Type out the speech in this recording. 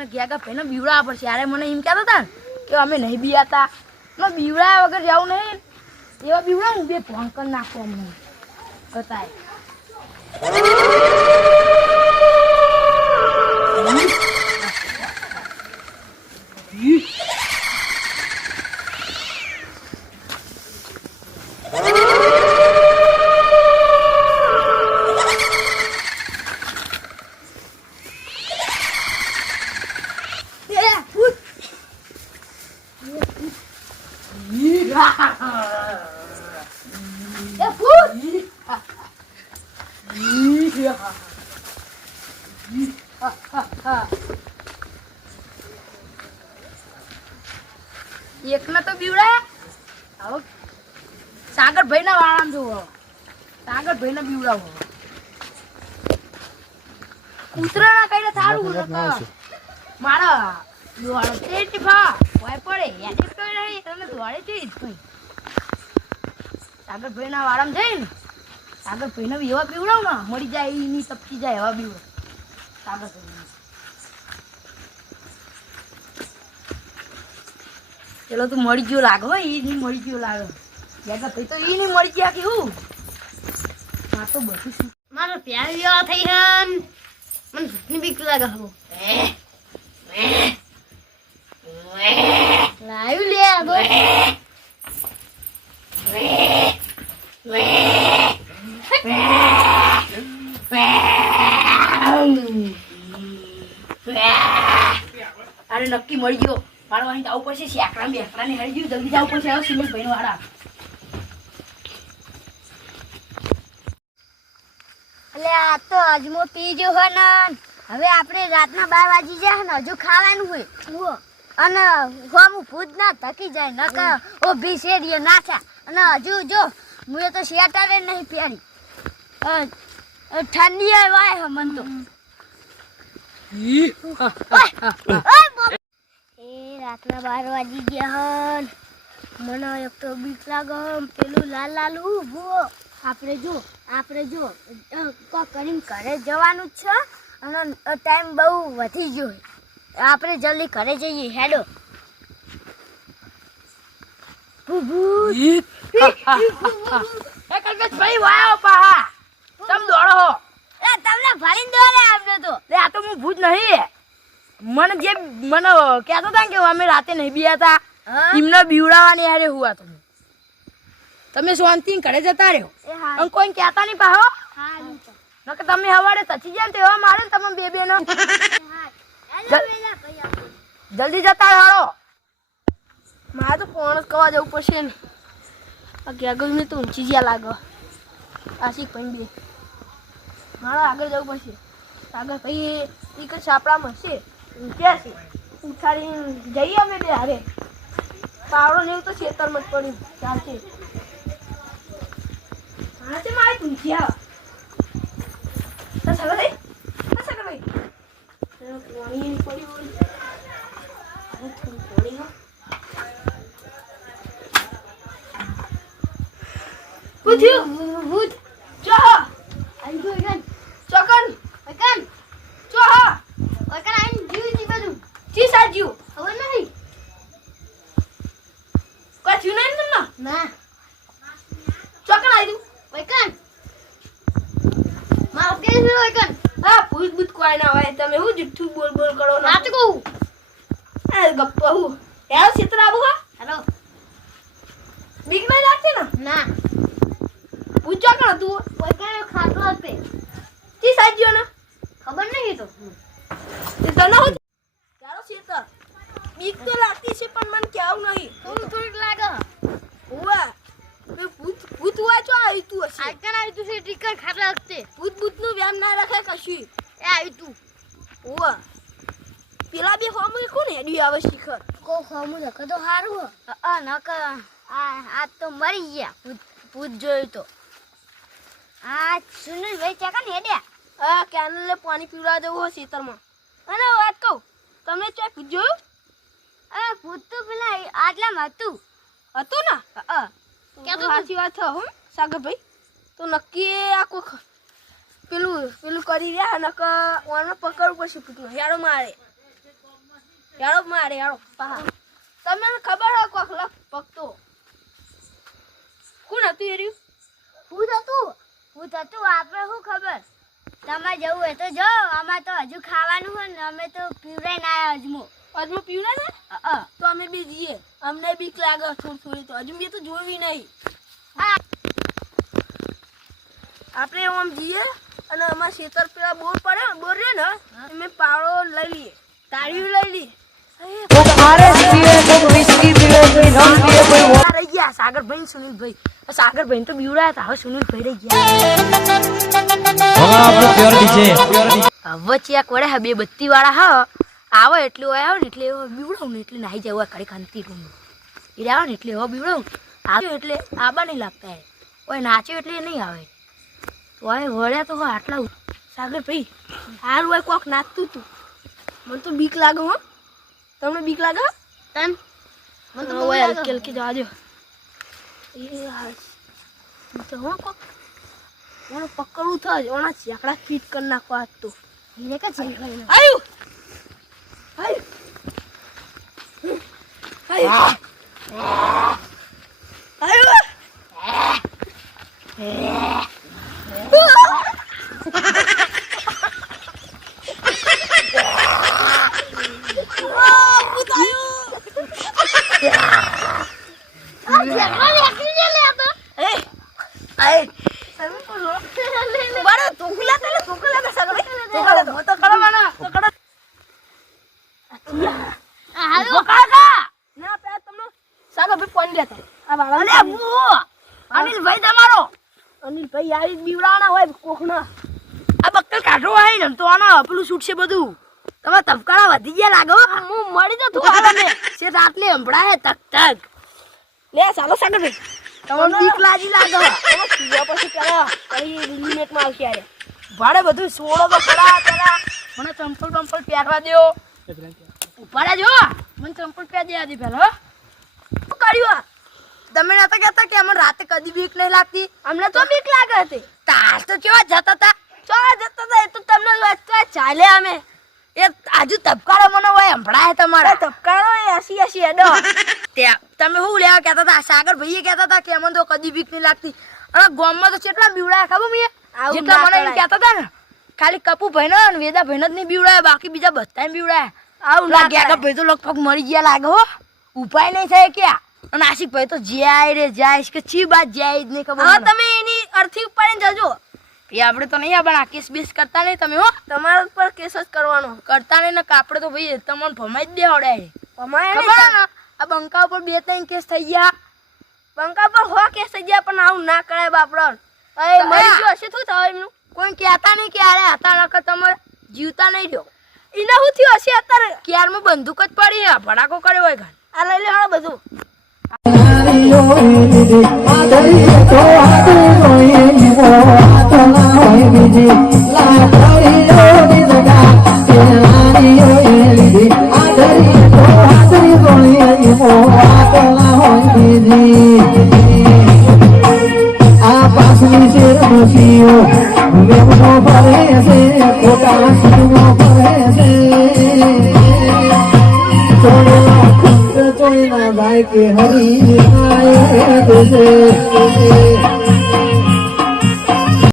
અને ગયા કે ભાઈને બીવડાવવા પડશે. યારે મને એમ કહેતા હતા કે અમે નહીં બીયાતા એટલે બીવડાયા વગર જવું નહીં. એવા બીવડાવું, બે ફોન કરી નાખો અમને. બતાય એ ફૂટ એ ફૂટ એકને તો બીવડાય. હવે સાગરભાઈ ના વાળામાં જોવો સાગરભાઈ ને બીવડાવો. કૂતરાના કઈને સારું નકર. મારા દોડો તે હોય પડે. તો નહીં. તમે દોડે છે ભાઈ સાગરભાઈ ના વાળામાં જઈને સાગરભાઈ ને એવા બીવડાવ ને મળી જાય એની તપકી જાય એવા બીવડાવ. સાગરભાઈ. પેલો તો મળી ગયો લાગો એ નહીં મળી ગયો લાગો યાર ભાઈ તો એ નહીં મળી ગયા કે હું? આ તો બધું શું? મારો પ્યાર વિવાહ થઈ હન મને ભૂખની બીક લાગે હો. લાયું લે આગો અરે નક્કી મળી ગયો મારે અહીં જવું પડશે શેકરા બેકરા ને હરી ગયું જલ્દી જવું પડશે હવે સુમિત ભાઈ વાળા એટલે આ તો અજમો પી ગયો હોય ને હવે આપણે રાતના બાર વાગી જાય ને હજુ ખાવાનું હોય. અને હું ભૂત ના થકી જાય નકર ઓ ભી શેરીએ નાખ્યા અને હજુ જો મુએ તો શેટરે નહીં પહેરી. ઠંડી વાય હે મન તો. રાતના બાર વાગી ગયા હન. મને એક તો બીક લાગે હન. પેલું લાલ લાલ ઊભો આપણે જો આપણે જો કરીને ઘરે જવાનું છે અને ટાઈમ બહુ વધી ગયો આપણે જલ્દી ઘરે જઈએ. હેડો. તમને ભરીને દોડે આપણે તો. આ તો હું ભૂત નહીં. મને જે મને કહેતો હતા કે અમે રાતે નહીં બી હતા? એમને બીવડાવવાની હારે હુઆ તમે તમે શાંતિ ઘરે જતા રહ્યો. અને કોઈ કહેતા નહીં પાહો. નકર તમે હવારે સચી જાય તો એવા મારે ને તમે બે બે નો એ હા. હેલો પેલા ભાઈ આપણે. જલ્દી જતા રહો. મારે તો ફોન જ કરવા જવું પડશે ને. આગળ મેં તો ઊંચી જ્યાં લાગો. આશિક પણ બે. મારે આગળ જવું પડશે. આગળ ભાઈ એક જ સાપડામાં છે ઊંચ્યા છે ઉઠાડીને જઈએ અમે બે હારે. પાવડો એવું તો ખેતરમાં જ પડ્યું. ચાલશે. હા, છે મારે ઊંચ્યા સગા ભાઈ સગા ભાઈ પાણી પડ્યું બોલ પાણી હા. પૂછ્યું? ભૂત ચો આવી ગયો ચોકન એકન ચો એકન આઈને જીવી જી બધું સાજ્યું ખબર નથી કોઈ થયું નહીં તમને? ના. આવી દઉં વૈકન મારો કેસ મેળો વૈકન હા ભૂત ભૂત કોઈ ના હોય. તમે હું જુઠ્ઠું બોલ બોલ કરો ના તો કહું. એ ગપ્પો હું. હેલો ચિત્ર આબુ હા? હેલો. બીક નહીં લાગતી ને? ના. ભૂત તું હતું એકન ખાતો આપે. ચી સાજ્યો ને? ખબર નહીં તો. તે તને હું બીક તો લાગતી છે પણ મને કેવું નહીં. થોડું થોડુંક લાગે. બે ભૂત ભૂત હોય તો આવી તું હશે. આજકાલ આવી તું છે? ટીકર ખાતા હશે ભૂત ભૂતનું વ્યામ ના રાખે કશું. એ આવી તું ઓવા પેલા બે હોમ કોને હેડી આવે શિખર. કો હોમ નක તો સારું હો. નક આ તો મરી ગયા ભૂત ભૂત જોયું તો. આ સુનિલ ભાઈ ચકા ને હેડ્યા આ કેનલે પાણી પીવડાવવા દેવું હોય ખેતરમાં અને વાત કહું તમને ચા ભૂત જોયું? આ ભૂત તો પેલા આટલામાં હતું. હતું ને? ક્યાં તો સાચી વાત હું સાગરભાઈ. તો નક્કી આ કોક પેલું પેલું કરી રહ્યા નક ઓને પકડવું પડશે ભૂતને હેડો મારે. હેળો મારે હેળો. પહા તમને ખબર હોય કોક લખ પકતો કોણ હતું એર્યું હું થતું હું થતું આપણે શું ખબર? તમારે જવું હોય તો જો અમારે તો હજુ ખાવાનું હોય ને અમે તો પીવડાઈને આવ્યા અજમો. અજમો પીવડા ને તો અમે બી જઈએ. અમને બીક લાગે થોડી થોડી તો. હજુ મેં તો જોવી નહીં. આપણે આમ જઈએ અને અમારા ખેતર પેલા બોર પડે ને બોર રે ને અમે પાળો લઈ લઈએ. તાળીઓ લઈ લઈએ. સાગરભાઈ ભાઈ સુનિલભાઈ સાગરભાઈ તો બીવડાયા હતા હવે સુનિલભાઈ રહી ગયા. વચ્ચે એક વડે હા બે બત્તી વાળા હા. આવે એટલે હોય આવે ને એટલે એવો બીવડાવું ને એટલે નાહી જાય કડી ખાંતી રૂમ એટલે આવે ને એટલે એવો બીવડાવું. આવ્યો એટલે આબા નહીં લાગતા એ ઓય નાચ્યો એટલે નહીં આવે. હોય વળ્યા તો હોય આટલા સાગર ભાઈ હારું હોય કોક નાચતું તું. મને તો બીક લાગે હો. તમને બીક લાગે તન? મને તો ઓય હલકી હલકી જવા દો હો કોક મને પકડવું થાય ઓના ચેકડા ફીટ કરી નાખવા આજ તો. એને કે છે આયુ! આયુ! આયુ! આયુ! અનિલભાઈ તમારો. અનિલભાઈ યાર બીવડાના હોય કોકના. આ બક્કલ કાઢો હોય ને તો આના પેલું છૂટશે બધું. તમે તબકારા વધી ગયા લાગો હું. મળી તો તું ને. છે રાતલે હંભળા હે તક તક લે ચાલો સાગર ભાઈ. તમને બીક લાગી લાગે. સુવા પછી પેલા કઈ લિમિટમાં આવશે યારે. ભાડે બધું સોળો તો પડા પેલા. મને ચંપલ બંપલ પહેરવા દ્યો. ઉપાડે જો મને ચંપલ પહેર દેવા દે પેલા હો. શું કર્યું? તમે નતા કહેતા કે અમને રાતે કદી બીક નહીં લાગતી? અમને તો બીક લાગે હતી. તાર તો કેવા જતા હતા? ચા જતા હતા? એ તો તમને વાત ચાલે અમે. એ આજુ તબકારો મને હોય સંભળાય તમારા. તબકારો એસી એસી એડો તમે શું લેવા કહેતા હતા? સાગર ભાઈએ કહેતા હતા કે અમને તો કદી બીક નહીં લાગતી. અને ગામમાં તો કેટલા બીવડાયા ખબર મેં જેટલા મને એમ કહેતા હતા ને ખાલી કપુ ભાઈ ને વેદા ભાઈ જ નહીં બીવડાયા બાકી બીજા બધા બીવડાયા. આવું લાગ્યા કરાય. ભાઈ તો લગભગ મરી ગયા લાગે હો. ઉપાય નહીં થાય ક્યાં? અને આશિક ભાઈ તો જાય રે જાય કે ચી બાત જાય જ નહીં ખબર તમે એની અર્થી ઉપાડીને જજો. એ આપણે તો નહીં આપણા કેસ બેસ કરતા નહીં તમે હો. તમારા ઉપર કેસ જ કરવાનો. કરતા નહીં ને આપણે તો ભાઈ તમને ભમાઈ જ દેવડાય ભમાય ખબર ને? આ બંકા ઉપર બે ત્રણ કેસ થઈ ગયા બંકા પર હો કેસ થઈ ગયા પણ આવું ના કરાય બાપડો એ મરી ગયો હશે શું થયું એમનું કોઈ કહેતા નહીં કે અરે હતા નકર તમે જીવતા નહીં રહ્યો એને શું થયું હશે અત્યારે ક્યારમાં બંદૂક જ પડી હે ભડાકો કર્યો હોય ઘર આ લઈ લે હવે બધું આ શેર મસીઓ મેમનો ભરે છે ખોટા શિવનો ભરે છે ચોળેલા ખંડ ચોળેલા ભાઈ કે હરી આય છે